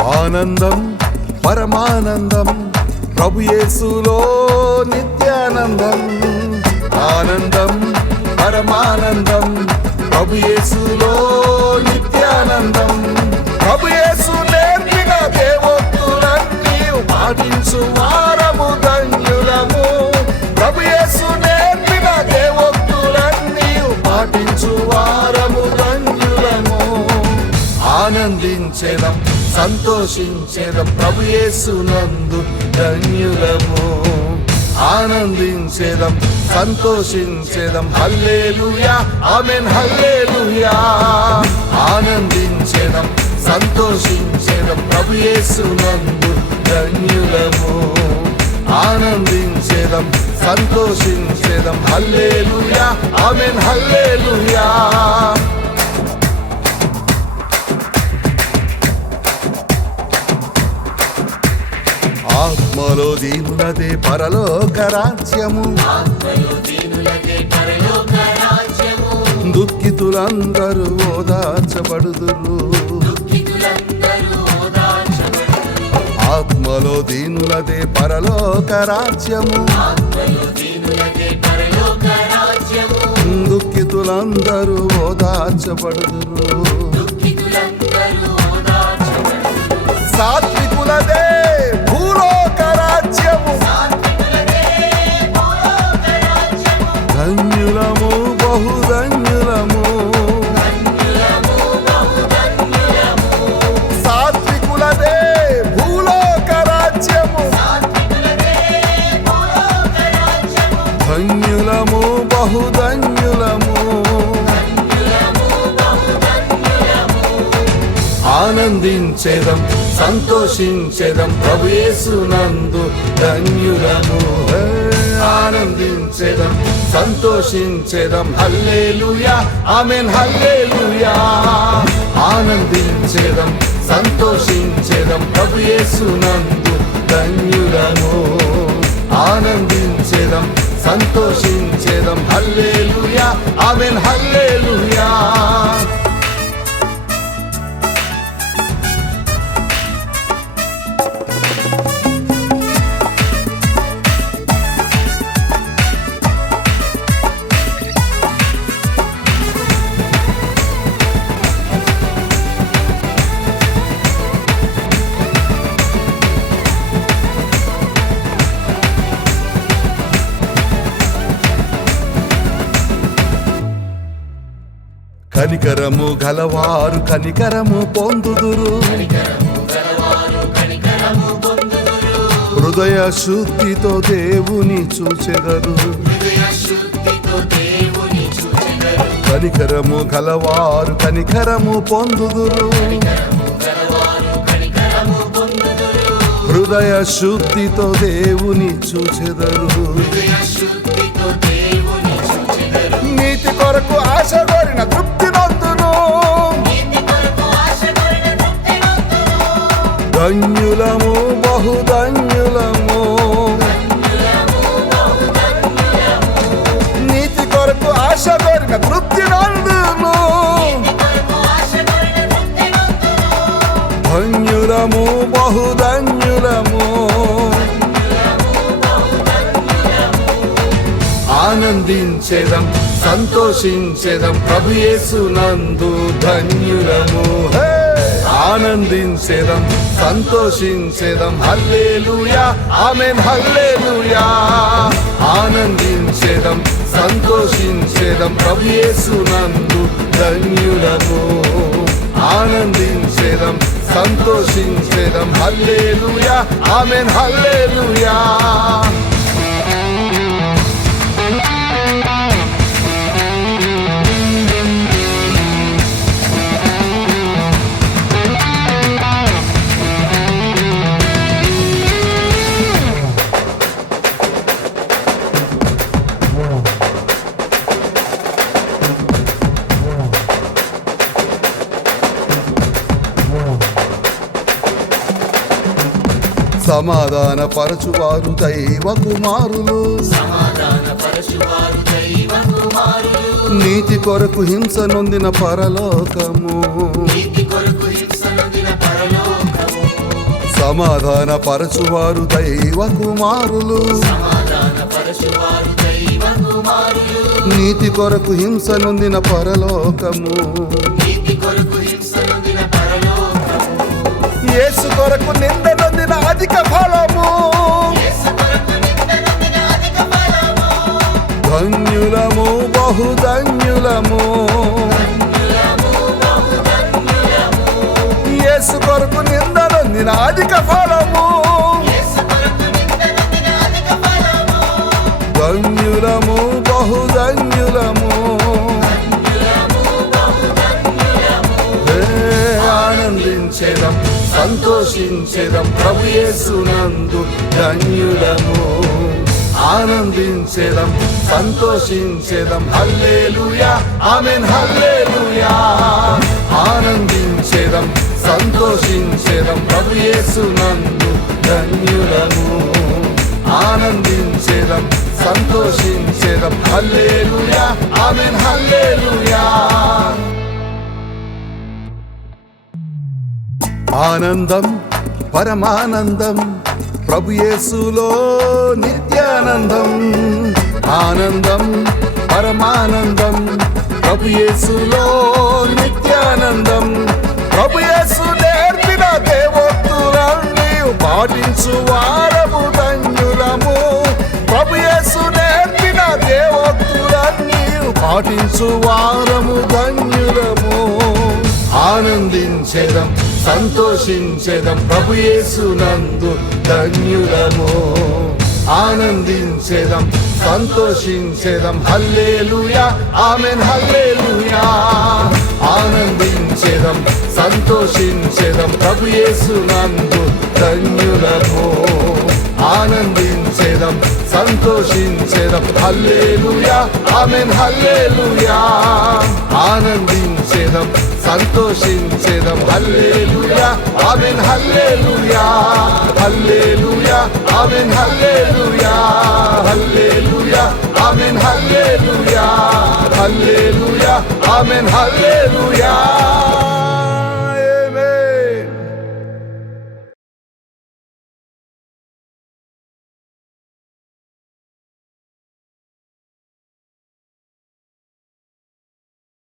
ఆనందం పరమానందం ప్రభు యేసులో నిత్యానందం. ఆనందం పరమానందం ప్రభు యేసులో నిత్యానందం. ప్రభు యేసు నేర్పిన దేవోక్తులన్నీ పాటించు వారము ధన్యులము. ప్రభు యేసు నేర్పిన దేవోక్తులన్నీ పాటించు వారము ధన్యులము. ఆనందించెదం సంతోషించెదం ప్రభు యేసునందు ధన్యులము. ఆనందించెదం సంతోషించెదం హల్లెలూయా ఆమేన్ హల్లెలూయా. ఆనందించెదం సంతోషించెదం ప్రభు యేసునందు ధన్యులము. ఆనందించెదం సంతోషించెదం హల్లెలూయా ఆమేన్ హల్లెలూయా. ఆత్మలో దీనులదే పరలోక రాజ్యము. దుఃఖితులందరూ ఓదార్చబడుదురు. ఆత్మలో దీనులదే పరలోక రాజ్యము. దుఃఖితులందరూ ఓదార్చబడుదురు. సాత్వికులదే భూలోక రాజ్యము. ధన్యులము బహుధన్యులము. సాత్వికులదే భూలోక రాజ్యము. ధన్యులము బహుధన్యులము. ఆనందించెదం సంతోషించెదం ప్రభు యేసునందు ధన్యులము. ఆనందించెదం సంతోషించెదం హల్లెలూయా ఆమేన్ హల్లెలూయా. ఆనందించెదం సంతోషించెదం ప్రభు యేసునందు ధన్యులము. ఆనందించెదం సంతోషించెదం హల్లెలూయా ఆమేన్ హల్లెలూయా. కనికరము గలవారు కనికరము పొందుదురు. హృదయ శుద్ధితో దేవుని చూచెదరు. కనికరము గలవారు కనికరము పొందుదురు. హృదయ శుద్ధితో దేవుని చూచెదరు. నీతి కొరకు ఆశ కోరిన తృప్తి నందును. ధన్యులము బహుధన్యులము. నీతి కొరకు ఆశ కోరిన తృప్తి నందును. ధన్యులము బహుధన్యులము. ఆనందించెదం సంతోషించెదం ప్రభు యేసునందు ధన్యులము. ఆనందించెదం సంతోషించెదం హల్లెలూయా ఆమేన్ హల్లెలూయా. ఆనందించెదం సంతోషించెదం ప్రభు యేసునందు ధన్యులము. ఆనందించెదం సంతోషించెదం హల్లెలూయా ఆమేన్ హల్లెలూయా. సమాధాన పరచువారు దైవ కుమారులు. నీతి కొరకు హింస నొందిన పరలోకము. సమాధాన పరచువారు దైవ కుమారులు నీతి కొరకు హింస నొందిన పరలోకము యేసు కొరకు నింద నొందిన అధిక ఫలము ధన్యులము బహుధన్యులము యేసు కొరకు నింద నొందిన అధిక ఫలము ధన్యులము బహుధన్యులము ఆనందించేదం సంతోషించేదం ప్రభు యేసునందు ధన్యులము ఆనందించేదం సంతోషించేదం హల్లెలూయా ఆమేన్ హల్లెలూయా ఆనందించేదం సంతోషించేదం ప్రభు యేసునందు ధన్యులము ఆనందించేదం సంతోషించేదం హల్లెలూయా ఆమేన్ హల్లెలూయా ఆనందం పరమానందం ప్రభు యేసులో నిత్యానందం ఆనందం పరమానందం ప్రభు యేసులో నిత్యానందం ప్రభు యేసు నేర్పిన దేవోక్తులన్నీ పాటించు వారము ధన్యులము ప్రభు యేసు నేర్పిన దేవోక్తులన్నీ పాటించు వారము ధన్యులము ఆనందించేదం సంతోషించేదం ప్రభు యేసునందు ధన్యులము ఆనందించేదం సంతోషించేదం హల్లెలూయా ఆమేన్ హల్లెలూయా ఆనందించేదం సంతోషించేదం ప్రభు యేసునందు ధన్యులము ఆనందించేదం సంతోషించేదం హల్లెలూయా ఆమేన్ హల్లెలూయా ఆనందించేదం సంతోషించేదం హల్లెలూయా ఆమేన్ హల్లెలూయా హల్లెలూయా ఆమేన్ హల్లెలూయా హల్లెలూయా ఆమేన్ హల్లెలూయా హల్లెలూయా ఆమేన్ హల్లెలూయా